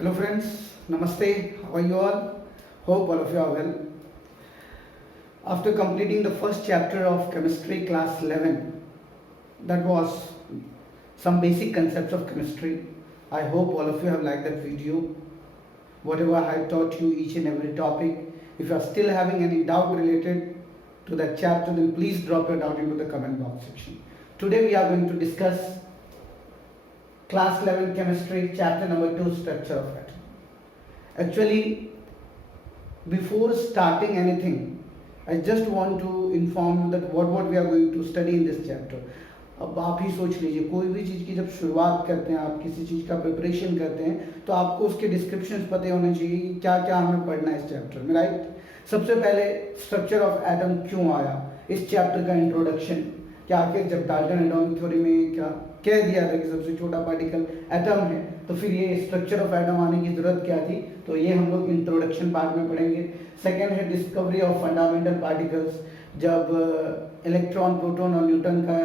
Hello friends, Namaste, how are you all? Hope all of you are well. After completing the first chapter of chemistry class 11, that was some basic concepts of chemistry. I hope all of you have liked that video. Whatever I have taught you, each and every topic. If you are still having any doubt related to that chapter, then please drop your doubt into the comment box section. Today we are going to discuss class 11 chemistry chapter number 2, structure of atom. Actually, before starting anything, I just want to inform you that what we are going to study in this chapter. अब आप ही सोच लीजिए, कोई भी चीज़ की जब शुरुआत करते हैं, आप किसी चीज़ का प्रिपरेशन करते हैं, तो आपको उसके डिस्क्रिप्शंस पते होने चाहिए कि क्या क्या हमें पढ़ना है इस चैप्टर में, राइट। सबसे पहले स्ट्रक्चर ऑफ एटम क्यों आया, इस चैप्टर का इंट्रोडक्शन, क्या आखिर जब डाल्टन एटॉमिक थ्योरी में क्या कह दिया था कि सबसे छोटा पार्टिकल एटम है, तो फिर ये स्ट्रक्चर ऑफ एटम आने की ज़रूरत क्या थी, तो ये हम लोग इंट्रोडक्शन पार्ट में पढ़ेंगे। सेकेंड है डिस्कवरी ऑफ फंडामेंटल पार्टिकल्स, जब इलेक्ट्रॉन, प्रोटॉन और न्यूटन का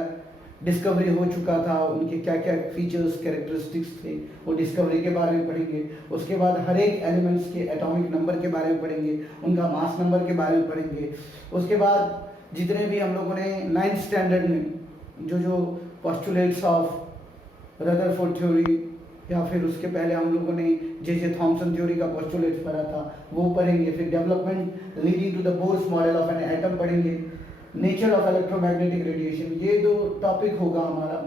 डिस्कवरी हो चुका था, उनके क्या क्या फीचर्स, कैरेक्टरिस्टिक्स थे, वो डिस्कवरी के बारे में पढ़ेंगे। उसके बाद हर एक एलिमेंट्स के एटॉमिक नंबर के बारे में पढ़ेंगे, उनका मास नंबर के बारे में पढ़ेंगे। उसके बाद जितने भी हम लोगों ने 9th स्टैंडर्ड में जो पोस्टुलेट्स ऑफ रदरफोर्ड थ्योरी या फिर उसके पहले हम लोगों ने जे थॉमसन थ्योरी का पोस्टुलेट्स पढ़ा था, वो पढ़ेंगे। फिर development leading to the Bohr's model of an atom पढ़ेंगे। नेचर ऑफ इलेक्ट्रोमैग्नेटिक रेडिएशन, ये दो टॉपिक होगा हमारा।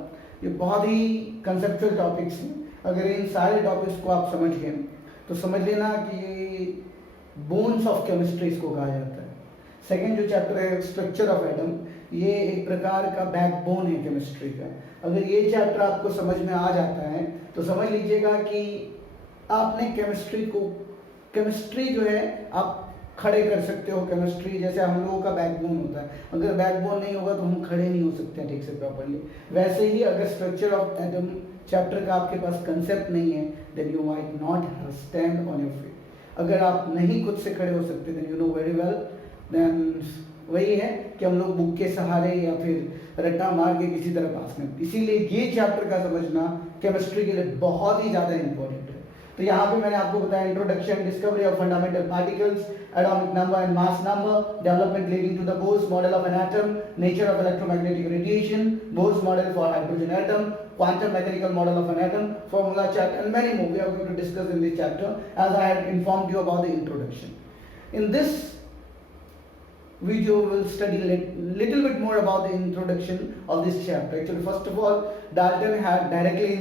ये बहुत ही कंसेप्चुअल टॉपिक्स हैं। अगर इन सारे टॉपिक्स को आप समझ गए तो समझ लेना कि ये बोन्स ऑफ केमिस्ट्री इसको कहा जाता है। सेकेंड जो चैप्टर है स्ट्रक्चर ऑफ एटम, ये एक प्रकार का बैकबोन है केमिस्ट्री का। अगर ये चैप्टर आपको समझ में आ जाता है तो समझ लीजिएगा कि आपने केमिस्ट्री जो है आप खड़े कर सकते हो। केमिस्ट्री जैसे हम लोगों का बैकबोन होता है, अगर बैकबोन नहीं होगा तो हम खड़े नहीं हो सकते हैं ठीक से प्रॉपर्ली। वैसे ही अगर स्ट्रक्चर ऑफ एटम चैप्टर का आपके पास कंसेप्ट नहीं है, then you might not stand on your feet. अगर आप नहीं खुद से खड़े हो सकते, then you know very well, then वही है कि हम लोग बुक के सहारे या फिर रट्टा मार के किसी तरह पास में। इसीलिए ये चैप्टर का समझना केमिस्ट्री के लिए बहुत ही ज़्यादा इंपॉर्टेंट है। तो यहाँ पे मैंने आपको बताया introduction, discovery of fundamental particles, atomic number and mass number, development leading to the Bohr's model of an atom, nature of electromagnetic radiation, Bohr's model for hydrogen atom, quantum mechanical model of an atom, formula chart and many more we are going to discuss in this chapter as I had informed you about the introduction. In this video we will study little bit more about the introduction of this chapter. Actually, first of all, Dalton had directly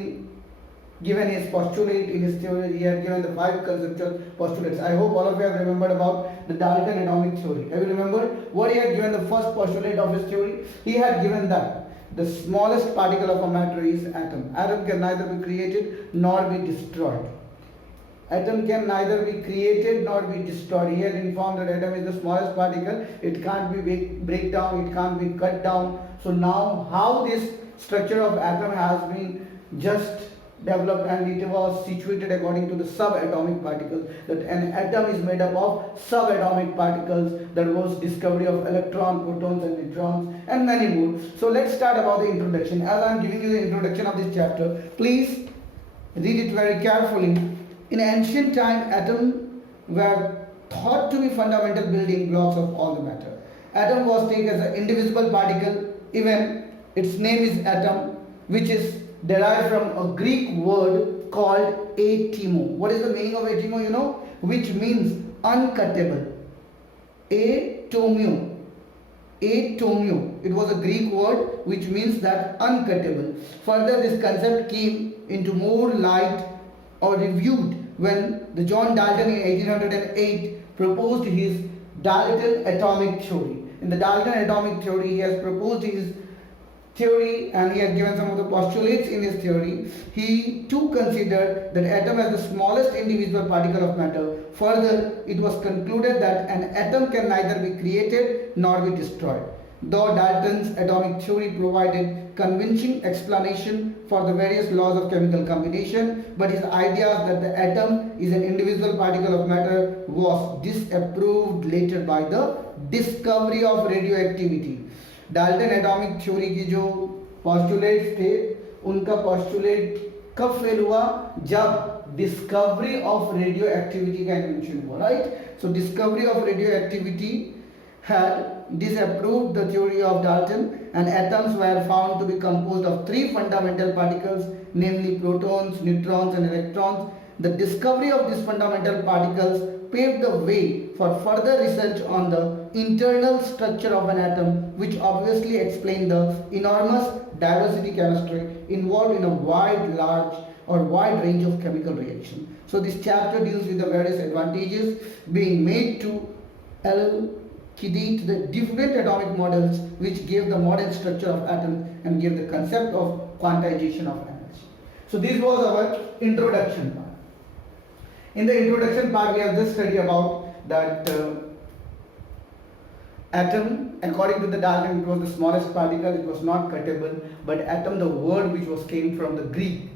given his postulate in his theory. He had given the 5 conceptual postulates. I hope all of you have remembered about the Dalton atomic theory. Have you remembered what he had given the first postulate of his theory? He had given that the smallest particle of a matter is atom. Atom can neither be created nor be destroyed. Atom can neither be created nor be destroyed. He had informed that atom is the smallest particle. It can't be break down. It can't be cut down. So now how this structure of atom has been just developed, and it was situated according to the subatomic particles, that an atom is made up of subatomic particles. That was discovery of electron, protons and neutrons and many more. So let's start about the introduction. As I am giving you the introduction of this chapter, please read it very carefully. In ancient time, atoms were thought to be fundamental building blocks of all the matter. Atom was taken as an indivisible particle. Even its name is atom, which is derived from a Greek word called atimo. What is the meaning of atimo? You know, which means uncuttable. Atomio. Atomio. It was a Greek word which means that uncuttable. Further, this concept came into more light or reviewed when the John Dalton in 1808 proposed his Dalton atomic theory. In the Dalton atomic theory, he has proposed his theory and he has given some of the postulates in his theory. He too considered that atom as the smallest indivisible particle of matter. Further, it was concluded that an atom can neither be created nor be destroyed. Though Dalton's atomic theory provided convincing explanation for the various laws of chemical combination, but his ideas that the atom is an indivisible particle of matter was disapproved later by the discovery of radioactivity. Dalton atomic theory की जो postulates थे, उनका postulate कब fail हुआ? जब discovery of radio activity का invention हुआ, right? So discovery of radio activity had disapproved the theory of Dalton, and atoms were found to be composed of three fundamental particles, namely protons, neutrons, and electrons. The discovery of these fundamental particles paved the way for further research on the internal structure of an atom, which obviously explained the enormous diversity chemistry involved in a wide range of chemical reactions. So this chapter deals with the various advantages being made to elucidate the different atomic models which gave the modern structure of atoms and gave the concept of quantization of energy. So this was our introduction part. In the introduction part, we have just studied about that atom. According to the Dalton, it was the smallest particle. It was not cuttable. But atom, the word which was came from the Greek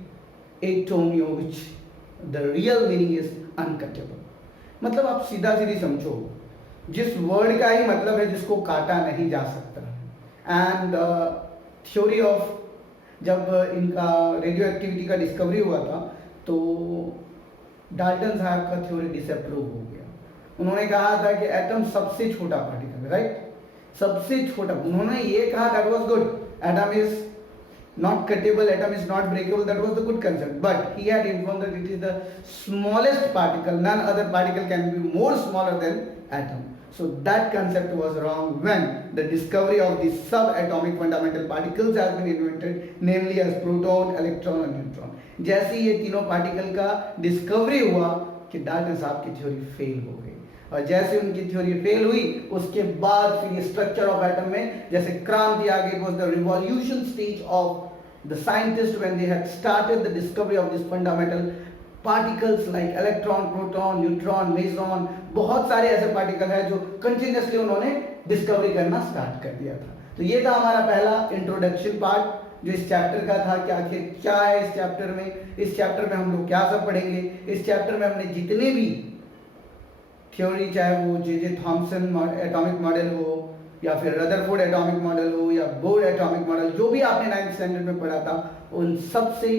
atomio, which the real meaning is uncuttable. मतलब आप सीधा सीधी समझो, जिस word का ही मतलब है जिसको काटा नहीं जा सकता. एंड थ्योरी ऑफ, जब इनका रेडियो एक्टिविटी का डिस्कवरी हुआ था तो डाल्टन साहब का थ्योरी डिसअप्रूव हो गया. उन्होंने कहा था कि एटम सबसे छोटा पार्टिकल है, राइट? सबसे छोटा. उन्होंने ये कहा that was good, atom is not cuttable, atom is not breakable. That was the good concept, but he had informed that it is the smallest particle. None other particle can be more smaller than atom. So that concept was wrong when the discovery of these subatomic fundamental particles has been invented, namely as proton, electron and neutron. जैसे ये तीनों particle का discovery हुआ कि Dalton साहब की theory fail हो गई, और जैसे उनकी थ्योरी फेल हुई उसके बाद फिर स्ट्रक्चर ऑफ एटम में जैसे क्रांति आ गई. Was the revolution stage of the scientist when they had started the discovery of this fundamental particles like electron, proton, neutron, meson. बहुत सारे ऐसे पार्टिकल हैं जो कंटिन्यूअसली उन्होंने डिस्कवरी करना स्टार्ट कर दिया था. तो ये था हमारा पहला इंट्रोडक्शन पार्ट जो इस चैप्टर का था कि आखिर क्या है इस चैप्टर में. इस चैप्टर में हम लोग क्या सब पढ़ेंगे. इस चैप्टर में हमने जितने भी थ्योरी, चाहे वो जे थॉमसन एटॉमिक मॉडल हो या फिर रदरफोर्ड एटॉमिक मॉडल हो या बोर एटॉमिक मॉडल, जो भी आपने 9th स्टैंडर्ड में पढ़ा था, उन सब से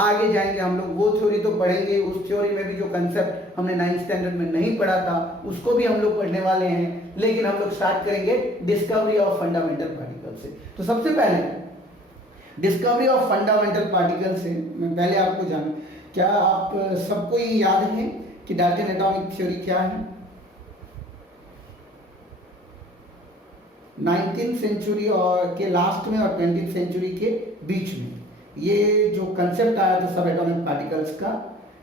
आगे जाएंगे हम लोग. वो थ्योरी तो पढ़ेंगे, उस थ्योरी में भी जो कंसेप्ट हमने 9th स्टैंडर्ड में नहीं पढ़ा था उसको भी हम लोग पढ़ने वाले हैं. लेकिन हम लोग स्टार्ट करेंगे डिस्कवरी ऑफ फंडामेंटल पार्टिकल से. तो सबसे पहले डिस्कवरी ऑफ फंडामेंटल पार्टिकल से मैं पहले आपको जानूं, क्या आप सबको ये याद है कि डाल्टन एटॉमिक थ्योरी क्या है? 19th सेंचुरी और के लास्ट में और 20th सेंचुरी के बीच में ये जो कंसेप्ट आया था सब एटॉमिक पार्टिकल्स का,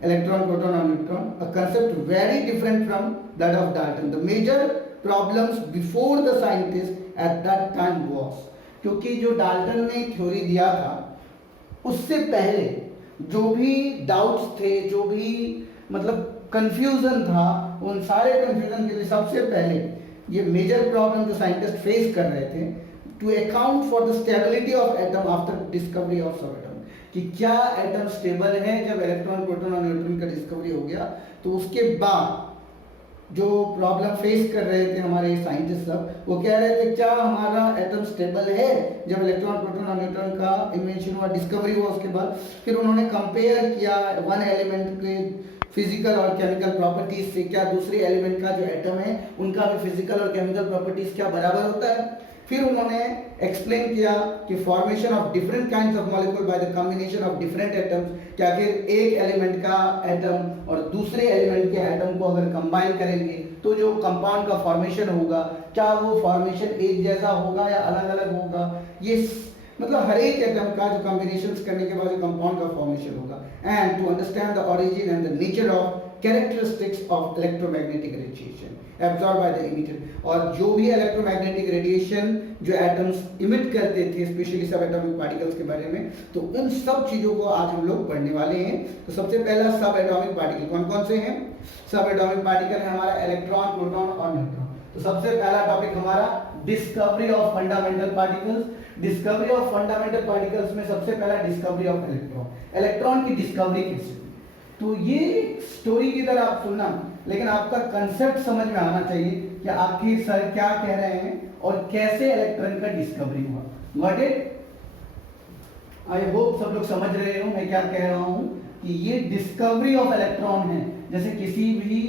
इलेक्ट्रॉन, प्रोटॉन और neutron, a concept very different from that of Dalton. The major problems before the scientist at that time was, क्योंकि जो डाल्टन ने थ्योरी दिया था उससे पहले जो भी डाउट्स थे, जो भी मतलब कंफ्यूजन था, उन सारे कंफ्यूजन के लिए सबसे पहले ये मेजर प्रॉब्लम जो साइंटिस्ट फेस कर रहे थे, to account for the stability of atom after discovery of sub atom, कि क्या एटम स्टेबल है. जब इलेक्ट्रॉन, प्रोटॉन और न्यूट्रॉन का डिस्कवरी हो गया तो उसके बाद जो प्रॉब्लम फेस कर रहे थे हमारे साइंटिस्ट सब, वो कह रहे थे क्या हमारा एटम स्टेबल है. जब इलेक्ट्रॉन, प्रोटॉन और न्यूट्रॉन का इन्वेंशन हुआ, डिस्कवरी हुआ, उसके बाद फिर उन्होंने कंपेयर किया वन एलिमेंट के फिजिकल और केमिकल प्रॉपर्टीज से, क्या दूसरे एलिमेंट का जो एटम है उनका भी फिजिकल और केमिकल प्रॉपर्टीज क्या बराबर होता है. फिर उन्होंने एक्सप्लेन किया कि formation of different kinds of molecule by the combination of different atoms, क्या फिर एक एलिमेंट का एटम और दूसरे एलिमेंट के एटम को अगर कंबाइन करेंगे तो जो कंपाउंड का फॉर्मेशन होगा, क्या वो फॉर्मेशन एक जैसा होगा या अलग अलग होगा. ये मतलब हर एक एटम का जो कॉम्बिनेशंस करने के बाद जो कंपाउंड का फॉर्मेशन होगा. And to understand the origin and the nature of characteristics of electromagnetic radiation absorb by the emitter, और जो भी इलेक्ट्रोमैग्नेटिक रेडिएशन जो एटम्स इमिट करते थे, स्पेशली सब एटॉमिक पार्टिकल्स के बारे में, तो उन सब चीजों को आज हम लोग पढ़ने वाले हैं. तो सबसे पहला सब एटॉमिक पार्टिकल कौन कौन से हैं? सब एटॉमिक पार्टिकल है हमारा इलेक्ट्रॉन, प्रोटॉन और न्यूट्रॉन. तो सबसे पहला टॉपिक हमारा discovery of fundamental particles. Discovery of fundamental particles में सबसे पहला डिस्कवरी ऑफ इलेक्ट्रॉन. इलेक्ट्रॉन की डिस्कवरी कैसे? तो ये स्टोरी की तरह आप सुनना, लेकिन आपका कंसेप्ट समझ में आना चाहिए कि आखिर सर क्या कह रहे हैं और कैसे इलेक्ट्रॉन का डिस्कवरी हुआ. Got it? आई होप सब लोग समझ रहे हो मैं क्या कह रहा हूं कि ये डिस्कवरी ऑफ इलेक्ट्रॉन है। जैसे किसी भी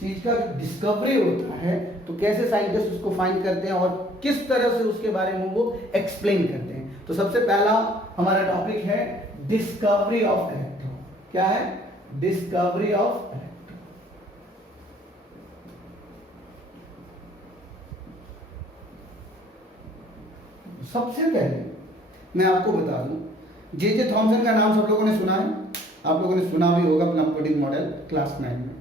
चीज का डिस्कवरी होता है तो कैसे साइंटिस्ट उसको फाइंड करते हैं और किस तरह से उसके बारे में वो एक्सप्लेन करते हैं। तो सबसे पहला हमारा टॉपिक है डिस्कवरी ऑफ इलेक्ट्रॉन। क्या है? Discovery of electron. सबसे पहले मैं आपको बता दूं, जे थॉमसन का नाम सब लोगों ने सुना है, आप लोगों ने सुना भी होगा प्लम पुडिंग मॉडल क्लास 9 में।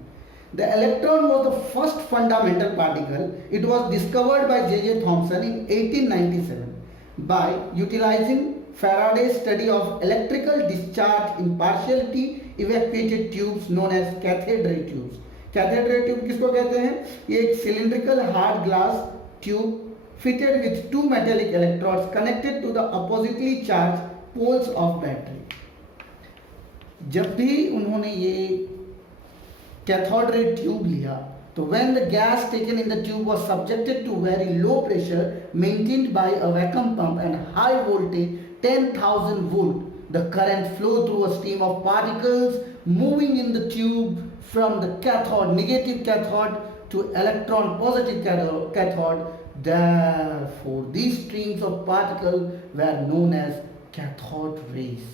The electron was the first fundamental particle. It was discovered by J.J. Thomson in 1897 by utilizing Faraday's study of electrical discharge in partially evacuated tubes known as cathode ray tubes. Cathode ray tube किसको कहते हैं? ये एक cylindrical hard glass tube fitted with two metallic electrodes connected to the oppositely charged poles of battery. जब भी उन्होंने ये cathode ray tube लिया तो when the gas taken in the tube was subjected to very low pressure maintained by a vacuum pump and high voltage 10,000 volt, the current flowed through a stream of particles moving in the tube from the cathode, negative cathode, to electron positive cathode. Therefore these streams of particles were known as cathode rays.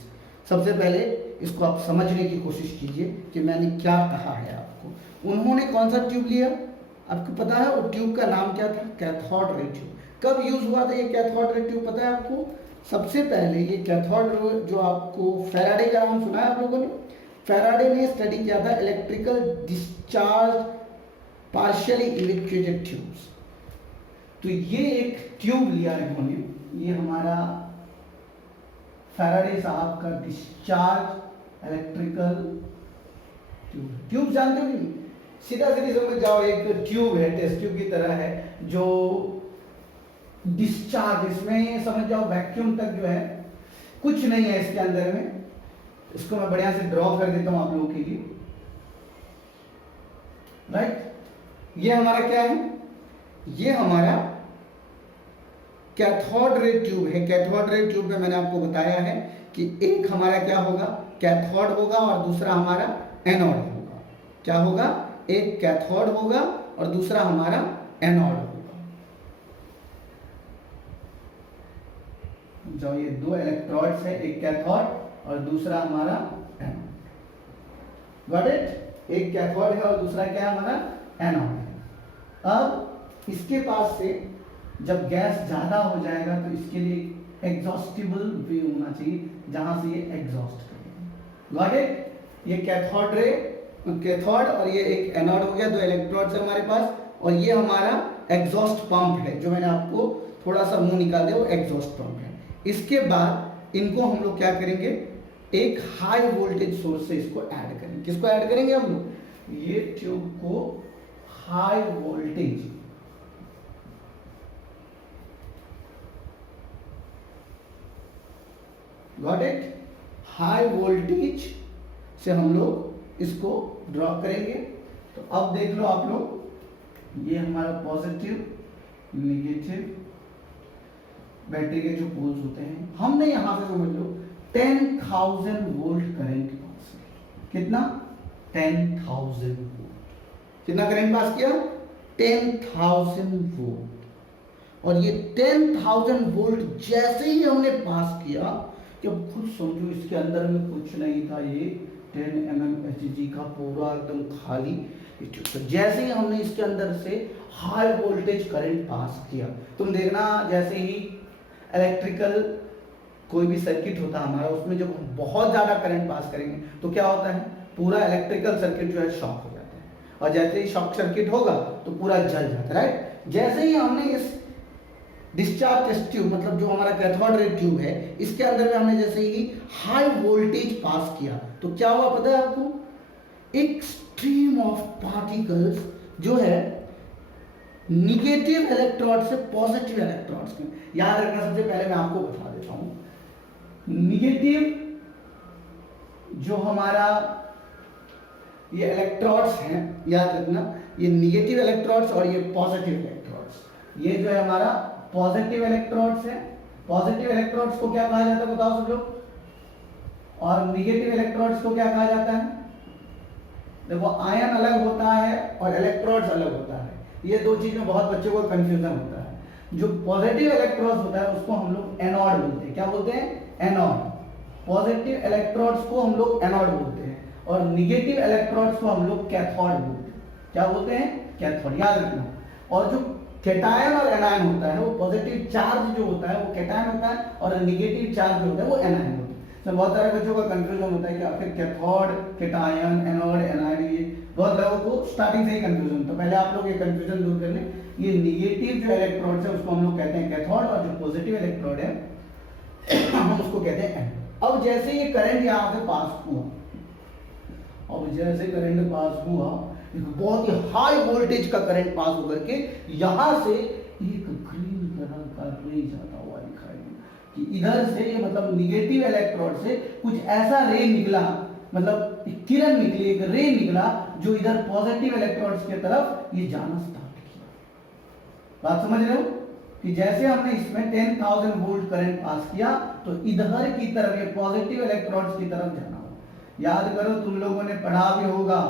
सबसे पहले इसको आप समझने की कोशिश कीजिए कि मैंने क्या कहा है आपको। उन्होंने कौन सा ट्यूब लिया आपको पता है? वो ट्यूब का नाम क्या था? Cathode ray tube. कब यूज हुआ था ये कैथोड रे ट्यूब पता है आपको? सबसे पहले ये कैथोड जो आपको फैराडे का नाम सुना है आप लोगों ने? फैराडे ने स्टडी किया था electrical discharge partially evacuated tubes. तो ये एक ट्यूब लिया इन्होंने, ये हमारा फैराडे साहब का डिस्चार्ज इलेक्ट्रिकल ट्यूब। ट्यूब जानते हो नहीं? सीधा सीधी समझ जाओ, एक ट्यूब है, टेस्ट ट्यूब की तरह है जो डिस्चार्ज, इसमें समझ जाओ वैक्यूम तक जो है कुछ नहीं है इसके अंदर में। इसको मैं बढ़िया से ड्रॉ कर देता हूं आप लोगों के लिए। राइट, ये हमारा क्या है? ये हमारा कैथोड रे ट्यूब है। कैथोड रे ट्यूब में मैंने आपको बताया है कि एक हमारा क्या होगा? कैथोड होगा और दूसरा हमारा एनोड होगा। क्या होगा? एक कैथोड होगा और दूसरा हमारा एनोड होगा। जो ये दो इलेक्ट्रोड्स है, एक कैथोड और दूसरा हमारा एनोड। Got it? एक कैथोड है और दूसरा क्या है? हमारा एनोड है। अब इसके पास से जब गैस ज्यादा हो जाएगा तो इसके लिए एग्जॉस्टिबल वे होना चाहिए जहां से ये एग्जॉस्ट करेगा। Got it? ये कैथोड रे, कैथोड और ये एक एनोड हो गया, दो इलेक्ट्रोड्स है हमारे पास, और ये हमारा एग्जॉस्ट पंप है जो मैंने आपको थोड़ा सा मुंह निकाल दिया, वो एग्जॉस्ट पंप है। इसके बाद इनको हम लोग क्या करेंगे? एक हाई वोल्टेज सोर्स से इसको ऐड करेंगे। किसको ऐड करेंगे हम लोग? ये ट्यूब को high voltage, got it? High voltage से हम लोग इसको ड्रॉ करेंगे। तो अब देख लो आप लोग, ये हमारा पॉजिटिव नेगेटिव बैटरी के जो पोल्स होते हैं, हमने यहां से समझ लो 10,000 वोल्ट करंट पास किया। कितना? 10,000 वोल्ट। कितना करंट पास किया? 10,000 वोल्ट। और ये 10,000 वोल्ट जैसे ही हमने पास किया कि अब खुद समझो इसके अंदर में कुछ नहीं था, ये 10 mmHg का पूरा एकदम खाली। तो जैसे ही हमने इसके अंदर से हाई वोल्टेज करंट पास किया, तुम देखना जैसे ही इलेक्ट्रिकल कोई भी सर्किट होता है हमारा, उसमें जब हम बहुत ज्यादा करंट पास करेंगे तो क्या होता है? पूरा इलेक्ट्रिकल सर्किट जो है शॉक हो जाता है, और जैसे ही शॉक सर्किट होगा तो पूरा जल जाता है। राइट? जैसे ही हमने इस डिस्चार्ज टेस्ट ट्यूब, मतलब जो हमारा कैथोड रे ट्यूब है, इसके अंदर में हमने जैसे ही हाई वोल्टेज पास किया तो क्या हुआ पता है आपको? एक स्ट्रीम ऑफ पार्टिकल्स जो है निगेटिव इलेक्ट्रोड से पॉजिटिव इलेक्ट्रोड्स में, याद रखना सबसे पहले मैं आपको बता देता हूं, निगेटिव जो हमारा ये इलेक्ट्रोड्स हैं, याद रखना ये निगेटिव इलेक्ट्रोड्स और ये पॉजिटिव इलेक्ट्रोड्स। ये जो है हमारा पॉजिटिव इलेक्ट्रोड्स है, पॉजिटिव इलेक्ट्रोड्स को क्या कहा जाता है बताओ सब लोग, और निगेटिव इलेक्ट्रोड्स को क्या कहा जाता है? देखो आयन अलग होता है और इलेक्ट्रोड्स अलग होता है, ये दो चीज में बहुत बच्चों को कंफ्यूजन होता है। जो पॉजिटिव इलेक्ट्रोड्स होता है उसको हम लोग एनोड बोलते हैं, क्या बोलते हैं? एनोड। पॉजिटिव इलेक्ट्रोड्स को हम लोग एनोड बोलते हैं और निगेटिव इलेक्ट्रोड्स को हम लोग कैथोड बोलते हैं। क्या बोलते हैं? कैथोड, याद रखना। और जो कैटायन और एनायन होता है, वो पॉजिटिव चार्ज जो होता है वो कैटायन होता है और निगेटिव चार्ज जो होता है वो एनायन होता है। तो बहुत सारे बच्चों का कंफ्यूजन होता है कि आखिर कैथोड, कैटायन, एनोड, एनायन, ये बहुत लोगों को स्टार्टिंग से ही कंफ्यूजन होता है। पहले आप लोग ये कंफ्यूजन दूर कर लें। ये निगेटिव जो इलेक्ट्रोड्स है उसको हम लोग कहते हैं कैथोड और जो पॉजिटिव इलेक्ट्रोड है हम उसको कहते हैं एनोड। अब जैसे ये करंट यहाँ से पास हुआ, अब जैसे करंट पास हुआ, एक बहुत ही हाई वोल्टेज का करंट पास होकर के यहां से एक ग्रीन कलर का रे जाता हुआ दिखाई दिया कि इधर से ये मतलब निगेटिव इलेक्ट्रोड से कुछ ऐसा रे निकला, मतलब एक किरण निकली, एक रे निकला जो इधर पॉजिटिव इलेक्ट्रोड्स की तरफ ये जाना स्टार्ट किया। बात समझ रहे हो कि जैसे हमने इसमें 10,000 वोल्ट करंट पास किया तो इधर की तरफ ये पॉजिटिव इलेक्ट्रोड्स की तरफ जाना होगा। याद करो तुम लोगों ने पढ़ा भी होगा,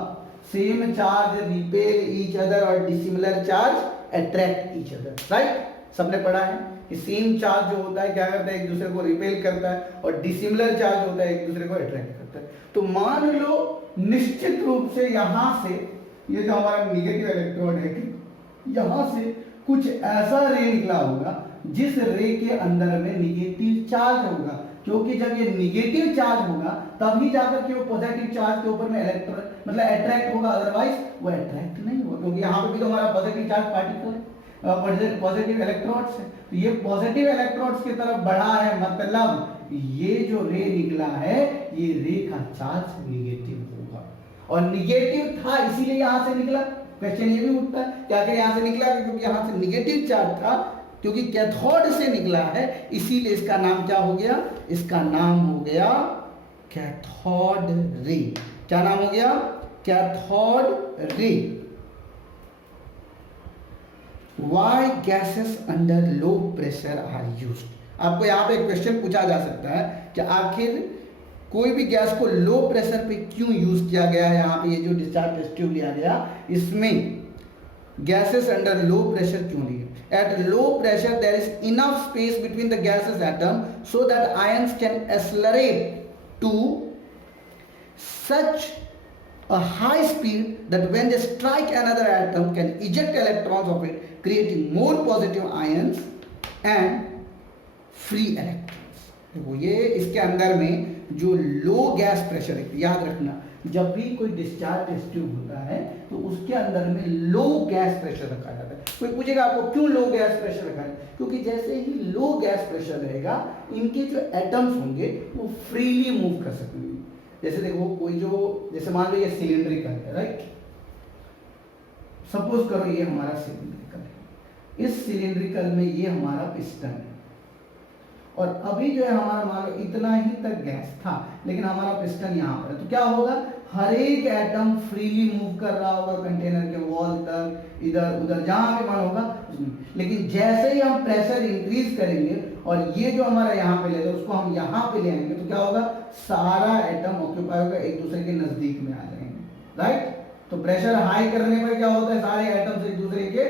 same charge repel each other और dissimilar charge attract each other, right? सबने पढ़ा है कि सेम चार्ज जो होता है क्या करता है, एक दूसरे को रिपेल करता है, और डिसिमिलर चार्ज होता है एक दूसरे को अट्रैक्ट करता है। तो मान लो निश्चित रूप से यहां से ये जो हमारा निगेटिव इलेक्ट्रोड है कि यहां से कुछ ऐसा रे निकला होगा जिस रे के अंदर में निगेटिव चार्ज होगा, क्योंकि जब ये निगेटिव चार्ज होगा तभी जाकर के वो पॉजिटिव चार्ज के ऊपर में इलेक्ट्रॉन मतलब अट्रैक्ट होगा, अदरवाइज वो अट्रैक्ट नहीं होगा, क्योंकि यहाँ पे भी तो हमारा पॉजिटिव चार्ज पार्टिकल है, पॉजिटिव इलेक्ट्रॉन्स है। तो ये पॉजिटिव इलेक्ट्रॉन्स की तरफ बढ़ा है, मतलब ये जो रे निकला है ये रे का चार्ज निगेटिव होगा, और निगेटिव था इसीलिए यहां से निकला। क्वेश्चन ये भी उठता है कि आखिर यहां से निकला क्योंकि यहां से निगेटिव चार्ज था, क्योंकि कैथोड से निकला है इसीलिए इसका नाम क्या हो गया? इसका नाम हो गया कैथोड रे। क्या नाम हो गया? Cathode ray. Why gases under low pressure are used? आपको यहाँ पे एक क्वेश्चन पूछा जा सकता है कि आखिर कोई भी गैस को लो प्रेशर पे क्यों यूज किया गया है। यहाँ पे ये जो डिस्चार्ज टेस्ट ट्यूब लिया गया इसमें गैसेस अंडर लो प्रेशर क्यों लिए? At low pressure there is enough space between the gases atom so that ions can accelerate to such a high speed that when they strike another atom can eject electrons of it, creating more positive ions and free electrons। देखो ये इसके अंदर में जो लो gas pressure है, याद रखना जब भी कोई डिस्चार्ज टेस्ट ट्यूब होता है तो उसके अंदर में लो गैस प्रेशर रखा जाता है। कोई पूछेगा आपको क्यों लो गैस प्रेशर रखा है? क्योंकि जैसे ही लो गैस प्रेशर रहेगा इनके जो एटम्स होंगे वो फ्रीली मूव कर सकेंगे। जैसे देखो कोई जो जैसे मान लो ये सिलिंड्रिकल है, राइट? सपोज करो ये हमारा सिलिंड्रिकल है, इस सिलिंड्रिकल में ये हमारा पिस्टन है और अभी जो है हमारा मान लो इतना ही तक गैस था लेकिन हमारा पिस्टन यहाँ पर है, तो क्या होगा? हर एक एटम फ्रीली मूव कर रहा होगा कंटेनर के वॉल तक, इधर उधर जहां भी मन होगा। लेकिन जैसे ही हम प्रेशर इंक्रीज करेंगे और ये जो हमारा यहाँ पे लेते हैं उसको हम यहाँ पे ले आएंगे तो क्या होगा? सारा एटम ऑक्यूपाई होगा, एक दूसरे के नजदीक में आ जाएंगे, राइट? तो प्रेशर हाई करने पर क्या होता है? सारे एटम्स एक दूसरे के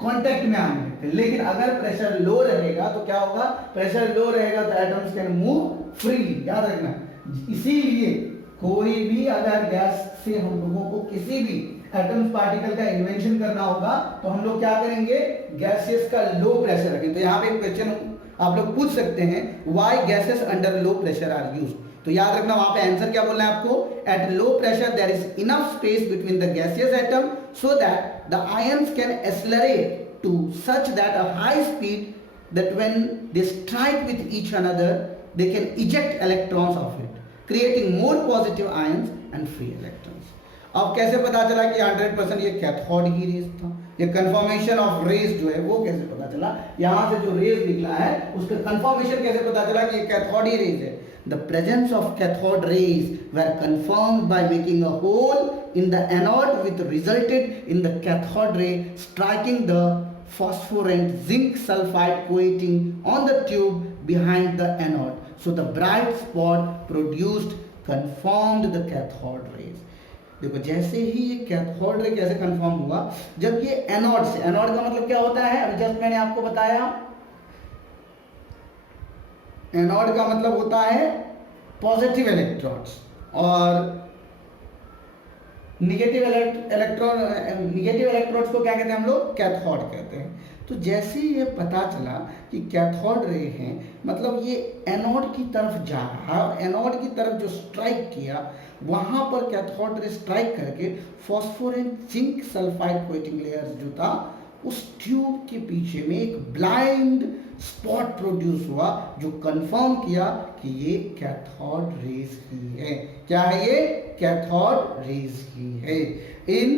कांटेक्ट में आने लगते हैं। लेकिन अगर प्रेशर लो रहेगा तो क्या होगा? प्रेशर लो रहेगा तो एटम्स कैन मूव फ्रीली, याद रखना। इसीलिए कोई भी अगर गैस से हम लोगों को किसी भी एटम्स पार्टिकल का इन्वेंशन करना होगा तो हम लोग क्या करेंगे? गैसेस का लो प्रेशर रखें। तो यहाँ पे एक क्वेश्चन आप लोग पूछ सकते हैं, why gases under low pressure are used? तो याद रखना वहां पे आंसर क्या बोलना है आपको? At low pressure there is enough space between the gaseous atom so that the ions can accelerate to such that a high speed that when they strike with each other they can eject electrons off it, creating more positive ions and free electrons. अब कैसे पता चला कि 100% ये cathode ही raise था? ये confirmation of raise जो है वो कैसे पता चला? यहां से जो रेज निकला है उसका कंफर्मेशन कैसे पता चला कि ये कैथोड ही रेज है? The presence of cathode rays were confirmed by making a hole in the anode, which resulted in the cathode ray striking the phosphorescent zinc sulfide coating on the tube behind the anode. So the bright spot produced confirmed the cathode rays. देखो जैसे ही ये cathode ray कैसे confirm हुआ, जब ये anode से, anode का मतलब क्या होता है, अभी जस्ट मैंने आपको बताया, एनोड का मतलब होता है पॉजिटिव इलेक्ट्रॉन्स और निगेटिव इलेक्ट्रोड्स को क्या कहते हैं हम लोग, कैथोड कहते हैं। तो जैसे ये पता चला कि कैथोड रे हैं, मतलब ये एनोड की तरफ जा रहा है और एनोड की तरफ जो स्ट्राइक किया, वहां पर कैथोड रे स्ट्राइक करके phosphor and zinc sulphide coating layers जो था उस ट्यूब के पीछे में एक ब्लाइंड स्पॉट प्रोड्यूस हुआ, जो कंफर्म किया कि ये कैथोड रेज ही है। क्या है ये, कैथोड रेज ही है। इन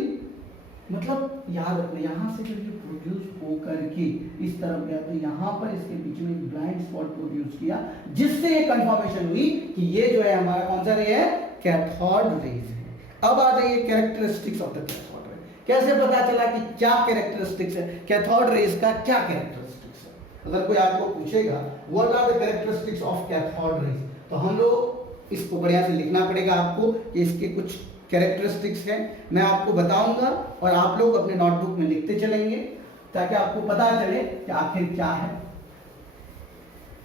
मतलब याद रखना, यहाँ से जब ये प्रोड्यूस होकर के इस तरफ गया तो यहाँ पर इसके बीच में एक ब्लाइंड स्पॉट प्रोड्यूस किया, जिससे ये कंफर्मेशन हुई कि ये जो है हमारा कौन सा रे है, कैथोड रेज है। अब आ जाइए कैरेक्टरिस्टिक्स ऑफ द कैथोड रे। कैसे पता चला कि क्या कैरेक्टरिस्टिक्स है कैथोड रेज का, क्या कैरेक्टरिस्टिक्स है। अगर कोई आपको पूछेगा what are the characteristics of cathode rays, तो हम लोग इसको बढ़िया से लिखना पड़ेगा आपको कि इसके कुछ कैरेक्टरिस्टिक्स हैं, मैं आपको बताऊंगा और आप लोग अपने नोटबुक में लिखते चलेंगे ताकि आपको पता चले कि आखिर क्या है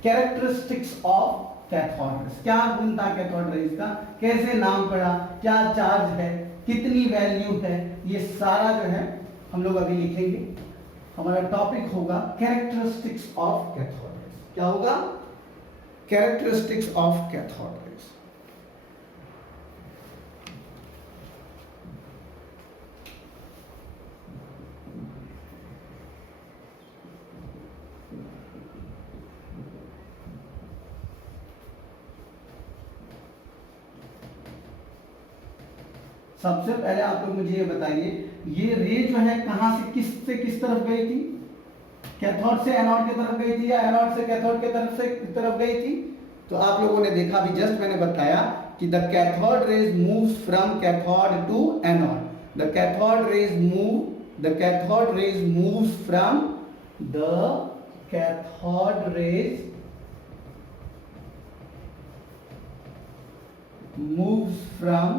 कैरेक्टरिस्टिक्स ऑफ कैथोड रेज। क्या गुण था कैथोड रेज का, कैसे नाम पड़ा, क्या चार्ज है, कितनी वैल्यू है, ये सारा जो है हम लोग अभी लिखेंगे। हमारा टॉपिक होगा कैरेक्टरिस्टिक्स ऑफ कैथोड रेज। क्या होगा, कैरेक्टरिस्टिक्स ऑफ कैथोड रेज। सबसे पहले आप लोग मुझे ये बताइए, ये रे जो है कहां से किस तरफ गई थी, कैथोड से एनोड की तरफ गई थी या एनोड से कैथोड की तरफ गई थी। तो आप लोगों ने देखा, भी जस्ट मैंने बताया कि the cathode rays moves from cathode to anode. The cathode rays moves from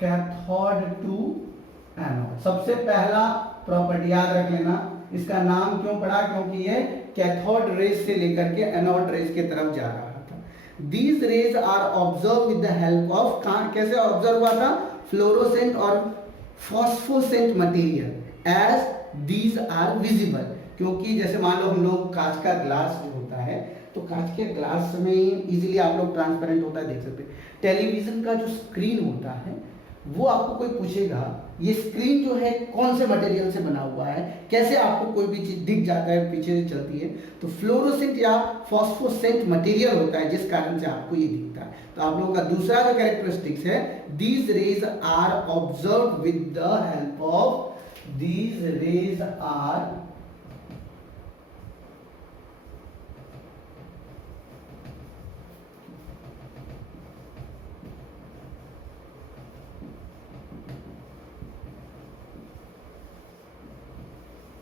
cathode to anode. सबसे पहला प्रॉपर्टी याद रख लेना, इसका नाम क्यों पड़ा, क्योंकि ये कैथोड रेज से लेकर के एनोड रेज की तरफ जा रहा था। These rays are observe with the help of, कैसे ऑब्जर्व हुआ था, फ्लोरोसेंट और phosphorescent material as these are visible. क्योंकि जैसे मान लो हम लोग कांच का ग्लास जो होता है, तो कांच के ग्लास में इजीली आप लोग ट्रांसपेरेंट होता है देख सकते हैं। टेलीविजन का जो स्क्रीन होता है, वो आपको कोई पूछेगा ये स्क्रीन जो है कौन से मटेरियल से बना हुआ है, कैसे आपको कोई भी चीज दिख जाता है पीछे से चलती है, तो फ्लोरोसेंट या फॉस्फोसेंट मटेरियल होता है जिस कारण से आपको ये दिखता है। तो आप लोगों का दूसरा जो कैरेक्टरिस्टिक्स है, these rays are observe with the help of, these rays are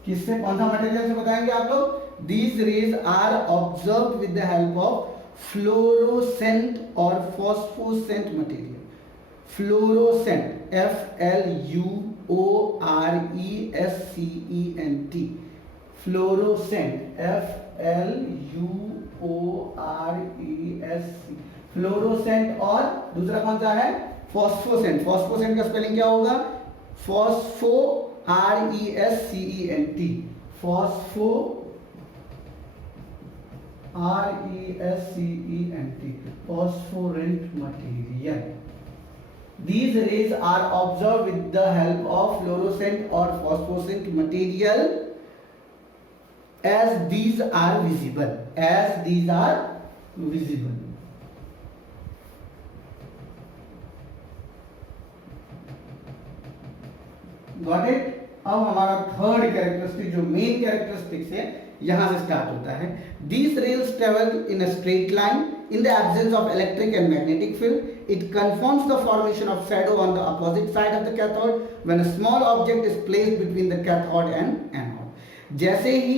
किससे, कौन सा मटेरियल से बताएंगे आप लोग, these rays are observe with the help of fluorescent और phosphorescent material. Fluorescent FLUORESCENT, fluorescent FLUORESC, fluorescent. और दूसरा कौन सा है, फॉस्फोसेंट। फॉस्फोसेंट का स्पेलिंग क्या होगा, phospho RESCENT, phospho RESCENT, phosphorant material. These rays are observed with the help of fluorescent or phosphorescent material as these are visible. Got it? अब हमारा थर्ड कैरेक्टरिस्टिक जो मेन कैरेक्टरिस्टिक्स है यहां से स्टार्ट होता है। These rays travel in a straight line in the absence of electric and magnetic field. It confirms the formation of shadow on the opposite side of the cathode when a small object is placed between the cathode and anode. जैसे ही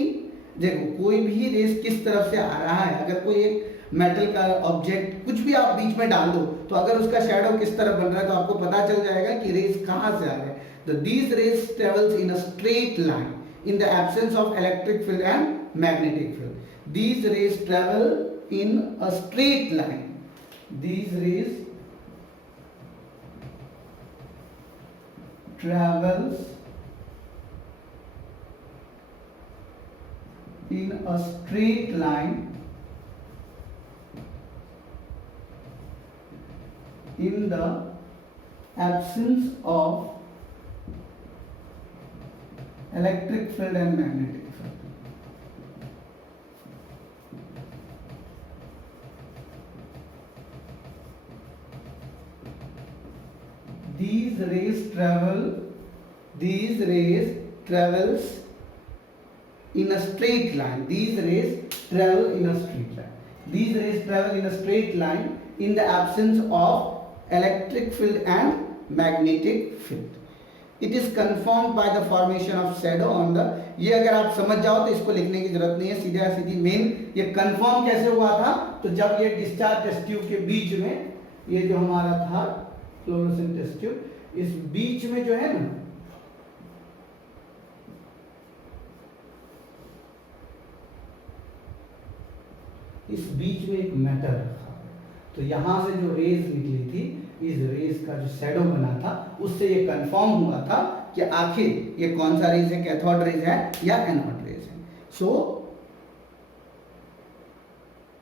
देखो कोई भी race किस तरफ से आ रहा है, अगर कोई एक मेटल का ऑब्जेक्ट कुछ भी आप बीच में डाल दो तो अगर उसका शैडो किस तरफ बन रहा है तो आपको पता चल जाएगा कि रेस कहाँ से आ रहा है. तो these rays travels in a straight line in the absence of electric field and magnetic field. These rays travel in a straight line. These rays travels in a straight line in the absence of electric field and magnetic field. These rays travels in a straight line. These rays travel in a straight line. These rays travel in a straight line in the absence of electric field and magnetic field. It is confirmed by the formation of shadow on the. ये अगर आप समझ जाओ तो इसको लिखने की जरूरत नहीं है, सीधा सीधी मेन ये कंफर्म कैसे हुआ था, तो जब ये डिस्चार्ज टेस्ट ट्यूब के बीच में ये जो हमारा था फ्लोरोसेंट टेस्ट ट्यूब, इस बीच में जो है ना इस बीच में एक मेटल रखा, तो यहां से जो रेज निकली थी, इस रेज का जो शैडो बना था उससे ये कंफर्म हुआ था कि आखिर ये कौन सा रेज है, कैथोड रेज है या एनोड रेज है. So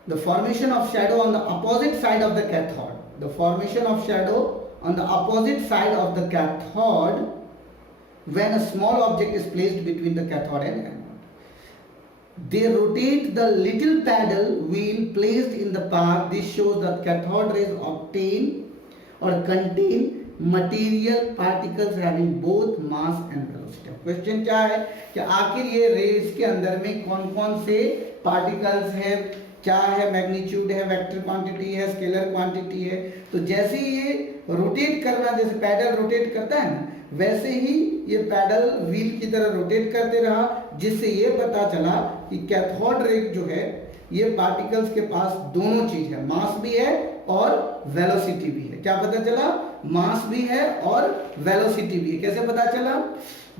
the formation of shadow on the opposite side of the cathode, the formation of shadow on the opposite side of the cathode when a small object is placed between the cathode and anode. They rotate the little paddle wheel placed in the path. This shows that cathode rays obtain or contain material particles having both mass and velocity. Question क्या है कि आखिर ये race के अंदर में कौन कौन से पार्टिकल्स है, क्या है, मैग्नीट्यूड है, वेक्टर क्वांटिटी है, स्केलर क्वांटिटी है. तो जैसे ये रोटेट करना, जैसे पैडल रोटेट करता है ना, वैसे ही ये पैडल व्हील की तरह रोटेट करते रहा, जिससे ये पता चला कि कैथोड रे जो है ये पार्टिकल्स के पास दोनों चीज है, मास भी है और वेलोसिटी भी है. क्या पता चला? मास भी है और वेलोसिटी भी है. कैसे पता चला?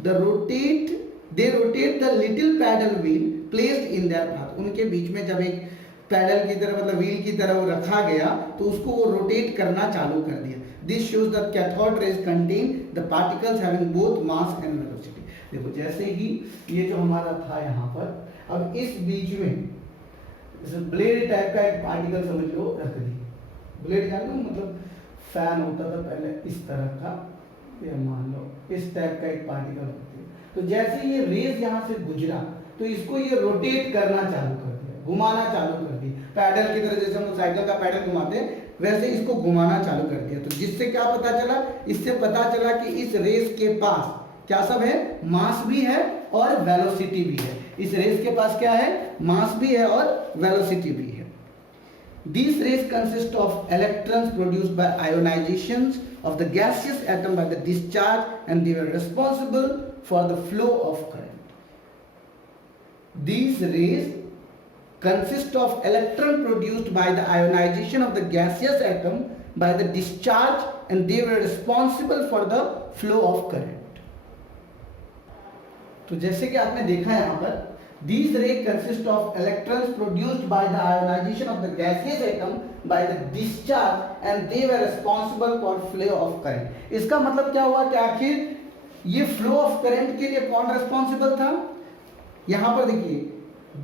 They rotate the little paddle wheel placed in their path. उनके बीच में जब एक पैडल की तरह मतलब व्हील की तरह वो रखा गया तो उसको वो रोटेट करना चालू कर दिया. This shows that cathode rays contain the particles having both mass and velocity. देखो जैसे ही ये जो हमारा था यहाँ पर, अब इस बीच में ब्लेड टाइप का एक पार्टिकल समझ लो रख दी. ब्लेड जान लो, मतलब फैन होता था पहले इस तरह का, ये मान लो इस टाइप का एक पार्टिकल होती है. तो जैसे ये रेज यहाँ से गुजरा तो इसको ये रोटेट करना चालू कर दिया, घुमाना चालू कर दिया. पैडल की तरह, जैसे हम साइकिल का पैडल घुमाते हैं वैसे इसको घुमाना चालू कर दिया. तो जिससे क्या पता चला? इससे पता चला कि इस रेस के पास क्या सब है? मास भी है और वेलोसिटी भी है. इस रेस के पास क्या है? मास भी है और वेलोसिटी भी है. These rays consist of electrons produced by ionizations of the gaseous atom by the discharge, and they were responsible for the flow of current. These rays consist of electron produced by the ionization of the gaseous atom by the discharge, and they were responsible for the flow of current. तो जैसे कि आपने देखा यहाँ पर, these rays consist of electrons produced by the ionization of the gaseous atom by the discharge, and they were responsible for flow of current. इसका मतलब क्या हुआ कि आखिर ये flow of current के लिए कौन responsible था? यहाँ पर देखिए,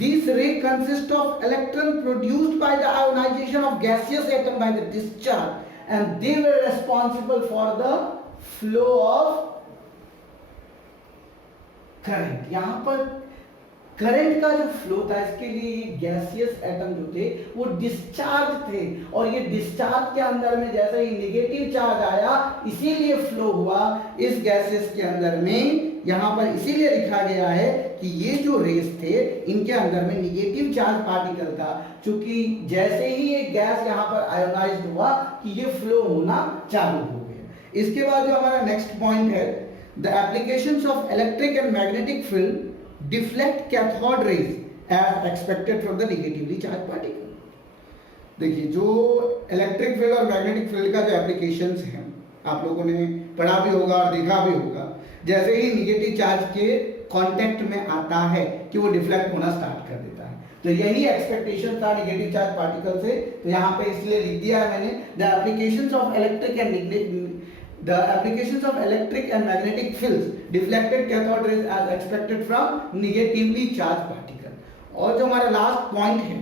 these rays consist of electron produced by the ionization of gaseous atom by the discharge, and they were responsible for the flow of current. यहाँ पर करंट का जो फ्लो था, इसके लिए गैसियस एटम जो थे वो डिस्चार्ज थे, और ये डिस्चार्ज के अंदर में जैसे ही नेगेटिव चार्ज आया इसीलिए फ्लो हुआ इस गैसेस के अंदर में. यहाँ पर इसीलिए लिखा गया है कि ये जो रेस थे इनके अंदर में नेगेटिव चार्ज पार्टिकल था, क्योंकि जैसे ही ये गैस यहाँ पर आयोनाइज्ड हुआ कि ये फ्लो होना चालू हो गया. इसके बाद जो हमारा नेक्स्ट पॉइंट है, the applications of electric and magnetic field deflect cathode rays as expected from the negatively charged particle. देखिए, जो इलेक्ट्रिक फील्ड और मैग्नेटिक फील्ड का जो एप्लीकेशंस हैं आप लोगों ने पढ़ा भी होगा और देखा भी होगा, जैसे ही निगेटिव चार्ज के कांटेक्ट में आता है कि वो डिफ्लेक्ट होना स्टार्ट कर देता है। तो यही एक्सपेक्टेशन था निगेटिव चार्ज पार्टिकल से। तो यहाँ पे इसलिए लिख दिया है मैंने, the applications of electric and magnetic fields deflected cathode rays as expected from negatively charge particle. और जो हमारा लास्ट पॉइंट है,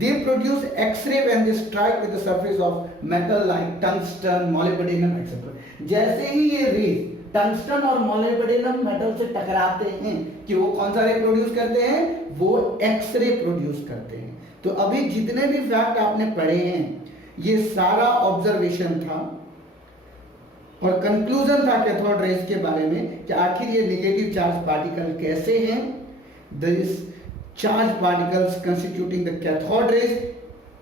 they produce X-ray when they strike with the surface of metal like tungsten, molybdenum, etc. जैसे ही ये raise tungsten और molybdenum metal से टकराते हैं कि वो कौन सा रे प्रोड्यूस करते हैं, वो एक्स-रे प्रोड्यूस करते हैं। तो अभी जितने भी फैक्ट आपने पढ़े हैं ये सारा ऑब्जर्वेशन था और कंक्लूजन था कैथोड रेज के बारे में कि आखिर ये नेगेटिव चार्ज पार्टिकल कैसे हैं। This charged particles constituting the cathode rays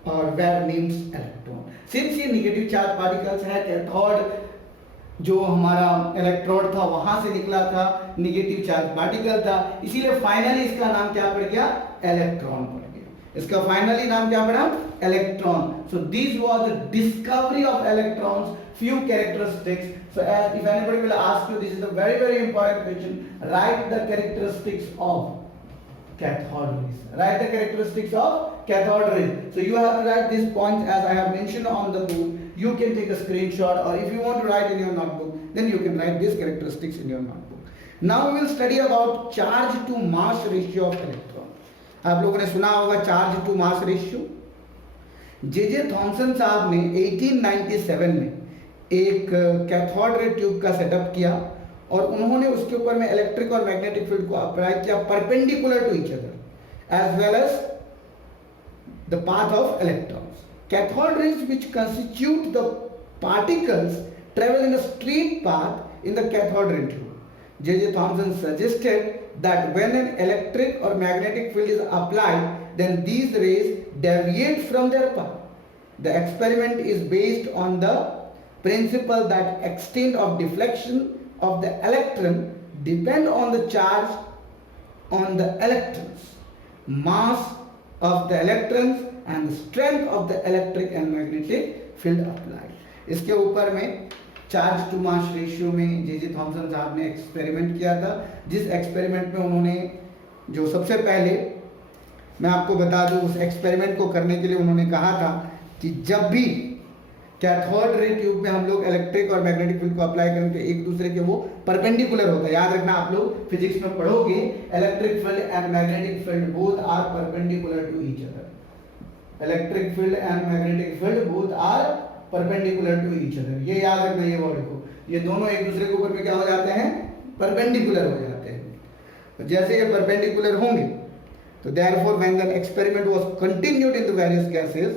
or were named electron. Since ये negative charge particles है, cathode जो हमारा इलेक्ट्रोड था वहां से निकला था, नेगेटिव चार्ज पार्टिकल था, इसीलिए फाइनली इसका नाम क्या पड़ गया, इलेक्ट्रॉन पड़ गया। इसका फाइनली नाम क्या पड़ा, electron. So this was the discovery of electrons, few characteristics. So as if anybody will ask you, this is a very important question, write the characteristics of cathode rays. Write the characteristics of cathode rays. So you have to write these points as I have mentioned on the board. You can take a screenshot, or if you want to write in your notebook, then you can write these characteristics in your notebook. Now we will study about charge to mass ratio of electron. आप लोगों ने सुना होगा charge to mass ratio. J Thomson साहब ने 1897 में एक cathode ray tube का सेटअप किया और उन्होंने उसके ऊपर में इलेक्ट्रिक और मैग्नेटिक फील्ड को अप्लाई किया perpendicular to each other as well as the path of electrons. Cathode rays which constitute the particles travel in a straight path in the cathode ray tube. J Thomson suggested that when an electric or magnetic field is applied, then these rays deviate from their path. The experiment is based on the principle that extent of deflection of the electron depend on the charge on the electrons, mass of the electrons and the strength of the electric and magnetic field applied. इसके ऊपर में charge to mass ratio में जे Thomson साहब ने experiment किया था, जिस experiment में उन्होंने जो सबसे पहले मैं आपको बता दूं, उस एक्सपेरिमेंट को करने के लिए उन्होंने कहा था कि जब भी कैथोड रे ट्यूब में हम लोग इलेक्ट्रिक और मैग्नेटिक फील्ड को अप्लाई करेंगे एक दूसरे के वो परपेंडिकुलर होता है। याद रखना, आप लोग फिजिक्स में पढ़ोगे electric field and magnetic field both are perpendicular to each other. Electric field and magnetic field both are perpendicular to each other. ये याद रखना, ये वर्ड को, ये दोनों एक दूसरे के ऊपर में क्या हो जाते हैं, परपेंडिकुलर हो जाते हैं। तो जैसे ये परपेंडिकुलर होंगे तो therefore when the experiment was continued in the various gases,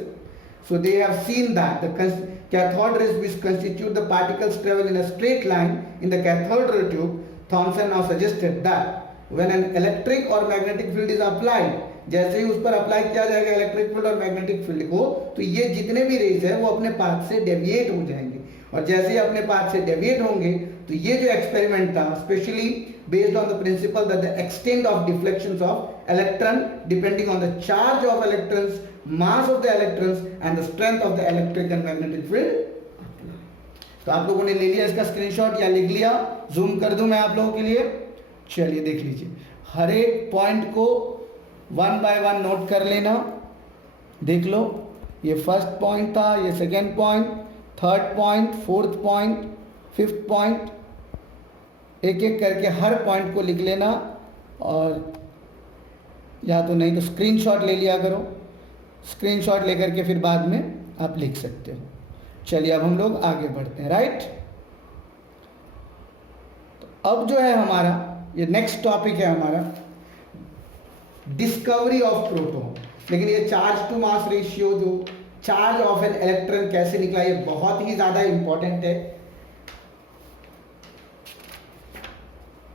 so they have seen that the cathode rays which constitute the particles travel in a straight line in the cathode ray tube. Thomson now suggested that when an electric or magnetic field is applied, जैसे ही उस पर apply किया जाएगा electric field और magnetic field को, तो ये जितने भी रेज है वो अपने पाथ से डेविएट हो जाएंगे। और जैसे ही अपने पाथ से डेविएट होंगे तो ये जो एक्सपेरिमेंट था specially based on the principal that the extent of deflections of electron depending on the charge of electrons, mass of the electrons and the strength of the electric and magnetic field. तो आप लोगों ने ले लिया इसका screenshot या लिख लिया, जूम कर दूं मैं आप लोगों के लिए। चलिए देख लीजिए, हर एक पॉइंट को वन बाय वन नोट कर लेना। देख लो, ये फर्स्ट पॉइंट था, ये second point, third point, fourth point, fifth point, एक एक करके हर पॉइंट को लिख लेना। और या तो नहीं तो स्क्रीनशॉट ले लिया करो, स्क्रीनशॉट लेकर के फिर बाद में आप लिख सकते हो। चलिए अब हम लोग आगे बढ़ते हैं, राइट। तो अब जो है हमारा ये नेक्स्ट टॉपिक है हमारा डिस्कवरी ऑफ प्रोटॉन। लेकिन ये चार्ज टू मास रेशियो, जो चार्ज ऑफ एन इलेक्ट्रॉन कैसे निकला, ये बहुत ही ज्यादा इंपॉर्टेंट है।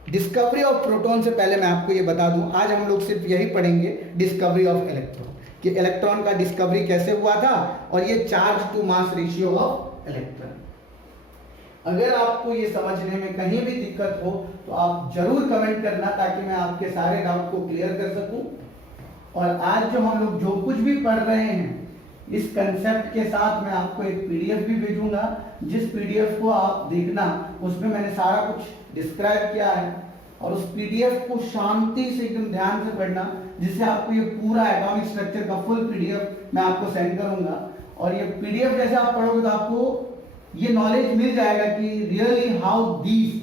डिस्कवरी ऑफ प्रोटॉन से पहले मैं आपको ये बता दूं, आज हम लोग सिर्फ यही पढ़ेंगे डिस्कवरी ऑफ इलेक्ट्रॉन, कि इलेक्ट्रॉन का डिस्कवरी कैसे हुआ था और ये charge to mass ratio of electron. अगर आपको ये समझने में कहीं भी दिक्कत हो तो आप जरूर कमेंट करना, ताकि मैं आपके सारे डाउट को क्लियर कर सकूं। और आज जो हम लोग जो कुछ भी पढ़ रहे हैं इस कंसेप्ट के साथ मैं आपको एक पीडीएफ भी भेजूंगा, जिस पीडीएफ को आप देखना उसमें मैंने सारा कुछ डिस्क्राइब किया है, और उस पीडीएफ को शांति से एकदम ध्यान से पढ़ना, जिससे आपको ये पूरा एटॉमिक स्ट्रक्चर का फुल पीडीएफ मैं आपको सेंड करूंगा। और ये पीडीएफ जैसे आप पढ़ोगे तो आपको ये नॉलेज मिल जाएगा कि really how these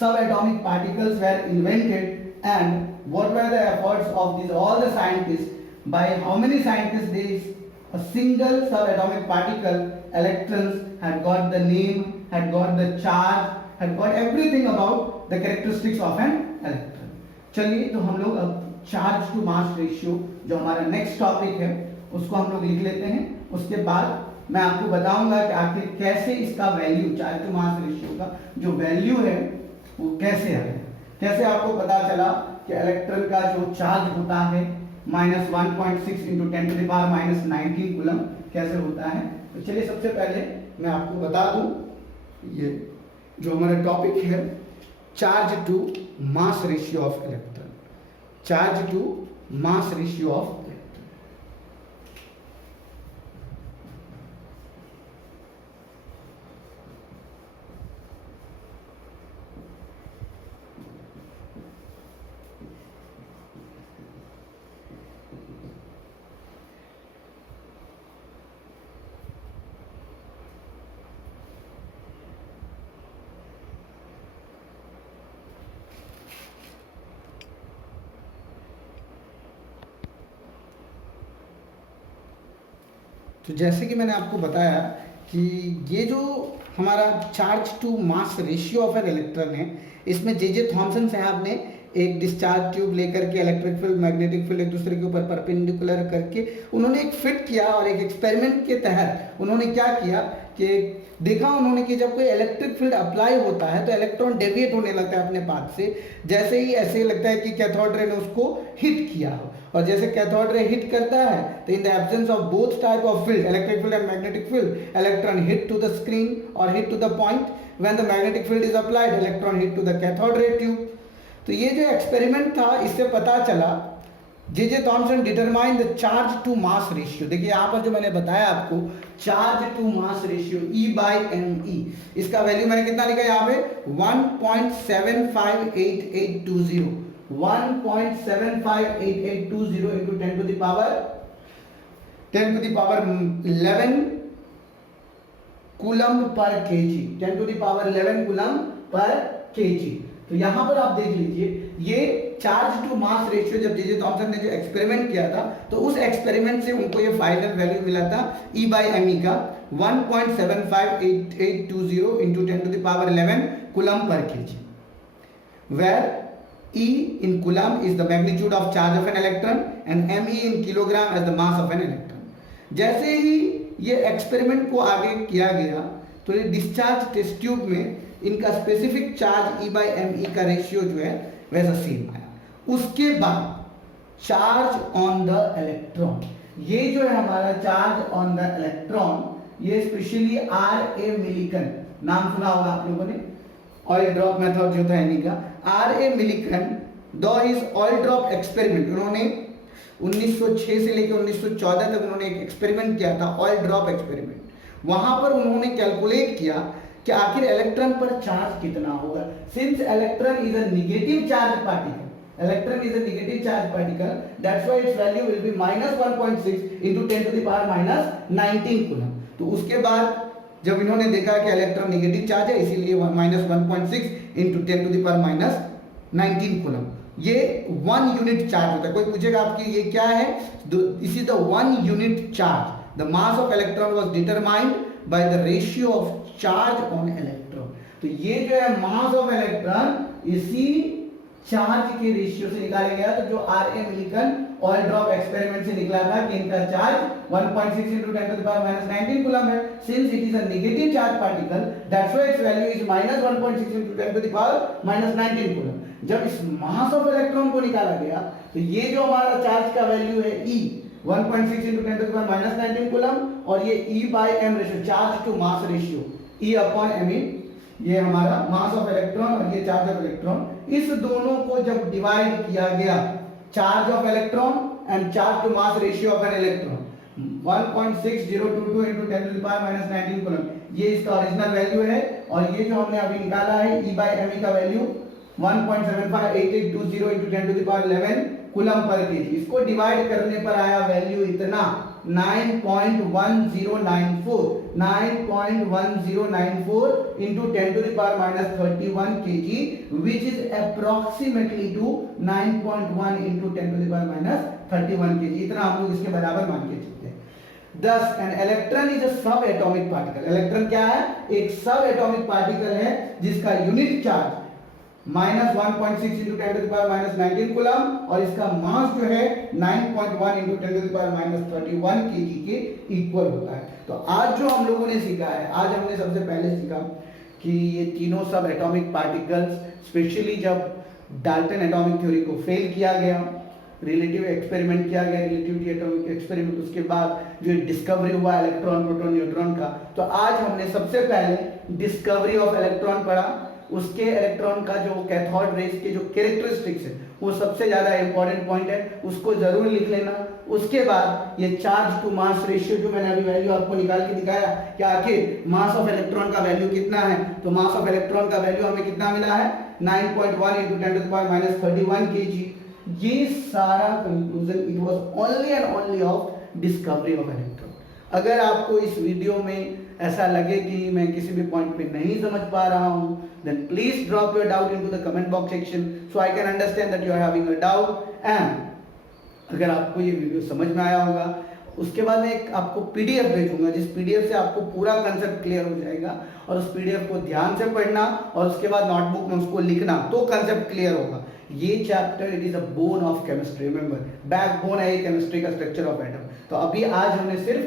subatomic particles were invented and what were the efforts of these all the scientists, by how many scientists this a single subatomic particle electrons had got the name, had got the charge, had got everything about the characteristics of an electron. चलिए तो हम लोग अब charge to mass ratio जो हमारा next topic है उसको हम लोग लिख लेते हैं। उसके बाद मैं आपको बताऊंगा कि आखिर कैसे इसका value, charge to mass ratio का जो वैल्यू है वो कैसे आया, कैसे आपको पता चला कि इलेक्ट्रॉन का जो चार्ज होता है -1.6 into 10 to the power -19 coulomb कैसे होता है। तो चलिए सबसे पहले मैं आपको बता दूं, ये जो हमारा टॉपिक है charge to mass ratio of electron, charge to mass ratio of electron. तो जैसे कि मैंने आपको बताया कि ये जो हमारा charge to mass ratio of an electron है, इसमें जे थॉमसन साहब ने एक डिस्चार्ज ट्यूब लेकर के इलेक्ट्रिक फील्ड मैग्नेटिक फील्ड एक दूसरे के ऊपर परपेंडिकुलर करके उन्होंने एक फिट किया, और एक एक्सपेरिमेंट के तहत उन्होंने क्या किया कि देखा उन्होंने कि जब कोई इलेक्ट्रिक फील्ड अप्लाई होता है तो इलेक्ट्रॉन डेविएट होने लगता है अपने पाथ से, जैसे ही ऐसे लगता है कि कैथोड रे ने उसको हिट किया हो, और जैसे कैथोड रे हिट करता है तो in the absence of both type of field, electric field and magnetic field, electron hit to the screen और hit to the point. When the magnetic field is applied, electron hit to the cathode ray tube. तो ये जो experiment था इससे पता चला, J Thomson determine the charge to mass ratio. देखिए यहाँ पर जो मैंने बताया आपको charge to mass ratio E/me, इसका वैल्यू मैंने कितना लिखा यहाँ पे 1.758820, 1.758820 into 10 to the power 11 coulomb per KG, 10 to the power 11 coulomb per KG. तो यहां पर आप देख लीजिए ये चार्ज टू मास रेशियो जब जे थॉमसन ने जो एक्सपेरिमेंट किया था तो उस एक्सपेरिमेंट से उनको ये फाइनल वैल्यू मिला था E/me का 1.758820 into 10 to the power 11 coulomb per KG, where E in coulomb is the magnitude of charge of an electron and me in kilogram as the mass of an electron। जैसे ही ये experiment को आगे किया गया तो ये discharge test tube में इनका स्पेसिफिक चार्ज E/me का रेशियो जो है वैसा सेम आया। उसके बाद चार्ज ऑन द इलेक्ट्रॉन, ये जो है हमारा चार्ज ऑन द इलेक्ट्रॉन, ये स्पेशली R.A. मिलिकन, नाम सुना होगा आप लोगों ने, ऑयल ड्रॉप मेथड जो था इन्हीं का। R.A. मिलिकन दो इज ऑयल ड्रॉप एक्सपेरिमेंट, उन्होंने 1906 से लेकर 1914 तक उन्होंने एक एक्सपेरिमेंट किया था, ऑयल ड्रॉप एक्सपेरिमेंट। वहां पर उन्होंने कैलकुलेट किया कि आखिर इलेक्ट्रॉन पर चार्ज कितना होगा। Since electron is a negative charge particle, electron is a negative charge particle, that's why its value will be -1.6 into 10 to the power -19 coulomb. तो उसके बाद जब इन्होंने देखा कि इलेक्ट्रॉन नेगेटिव चार्ज है इसीलिए -1.6 into 10 to the power -19 coulomb, ये 1 यूनिट चार्ज होता है। कोई पूछेगा आपकी ये क्या है, this is the 1 unit charge. The mass of electron was determined by the ratio of charge on electron. तो ये जो है मास ऑफ इलेक्ट्रॉन इसी चार्ज के रेशियो से निकाला गया। तो जो R.A. Millikan oil drop experiment से निकला था कि इनका charge 1.6 into 10 to the power -19 coulomb है। Since it is a negative charge particle, that's why its value is -1.6 into 10 to the power -19 coulomb. जब इस मास ऑफ इलेक्ट्रॉन को निकाला गया तो ये जो हमारा चार्ज का वैल्यू है E 1.6 into 10 to the power -19 coulomb, और ये E/m ratio, charge to mass ratio E/me, ये हमारा मास ऑफ इलेक्ट्रॉन और ये चार्ज ऑफ इलेक्ट्रॉन, इस दोनों को जब डिवाइड किया गया, charge of electron and charge to mass ratio of an electron 1.6022 into 10 to the power minus 19 coulomb. ये इसका ओरिजिनल वैल्यू है और ये जो हमने अभी निकाला है E by me का value 1.758820 into 10 to the power 11 coulomb per KG. इसको डिवाइड करने पर आया वैल्यू इतना 9.1094 into 10 to the power minus 31 kg, which is approximately to 9.1 into 10 to the power minus 31 kg। इतना हम लोग इसके बराबर मान के चलते हैं। Thus, an electron is a subatomic particle। Electron क्या है? एक सबएटॉमिक पार्टिकल है जिसका unit charge -1.6 into 10 to the power minus 19 coulomb और इसका मास जो है 9.1 into 10 to the power minus 31 kg के इक्वल होता है। तो आज जो हम लोगों ने सीखा है, आज हमने सबसे पहले सीखा कि ये तीनों सब एटॉमिक पार्टिकल्स, स्पेशली जब डाल्टन एटॉमिक थ्योरी को फेल किया गया, रिलेटिव एक्सपेरिमेंट किया गया, रिलेटिविटी एटॉमिक एक्सपेरिमेंट, उसके बाद जो डिस्कवरी हुआ इलेक्ट्रॉन प्रोटॉन न्यूट्रॉन का, तो आज हमने सबसे पहले डिस्कवरी ऑफ इलेक्ट्रॉन पढ़ा, उसके इलेक्ट्रॉन का जो कैथोड रेस के जो कैरेक्टरिस्टिक्स है वो सबसे ज्यादा इंपॉर्टेंट पॉइंट है, उसको जरूर लिख लेना। उसके बाद ये चार्ज टू मास रेशियो जो मैंने अभी वैल्यू आपको निकाल के दिखाया कि आखिर मास ऑफ इलेक्ट्रॉन का वैल्यू कितना है, तो मास ऑफ इलेक्ट्रॉन का वैल्यू हमें कितना मिला है 9.1 into 10 to the power minus 31 kg। ये सारा conclusion it was only and only of discovery of electron. अगर आपको इस वीडियो में ऐसा लगे कि मैं किसी भी पॉइंट पे नहीं समझ पा रहा हूं, then please drop your doubt into the comment box section so I can understand that you are having a doubt। and अगर आपको ये वीडियो समझ में आया होगा, उसके बाद मैं एक आपको पीडीएफ भेजूंगा, जिस पीडीएफ से आपको पूरा कंसेप्ट क्लियर हो जाएगा और उस पीडीएफ को ध्यान से पढ़ना और उसके बाद नोटबुक में उसको लिखना, तो कंसेप्ट क्लियर होगा। ये chapter it is a bone of chemistry, remember backbone है ये केमिस्ट्री का स्ट्रक्चर ऑफ एटम। तो अभी आज हमने सिर्फ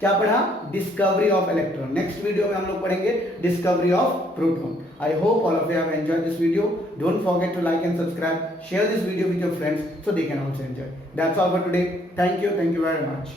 क्या पढ़ा? Discovery of electron. Next video में हम लोग पढ़ेंगे discovery of proton. I hope all of you have enjoyed this video. Don't forget to like and subscribe, share this video with your friends so they can also enjoy। That's all for today। Thank you very much।